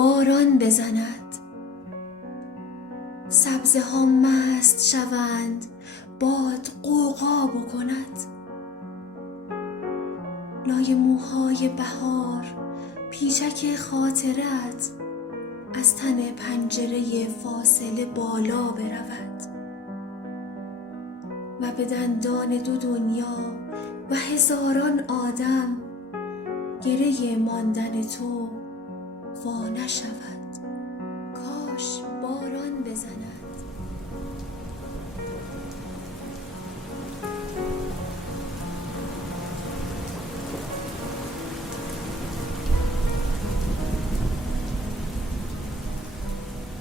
باران بزند، سبزه ها مست شوند، باد غوغا بکند. لای موهای بهار پیشک خاطرت از تن پنجره فاصله بالا برود و به دندان دو دنیا و هزاران آدم گره ماندن تو وا نشود. کاش باران بزند.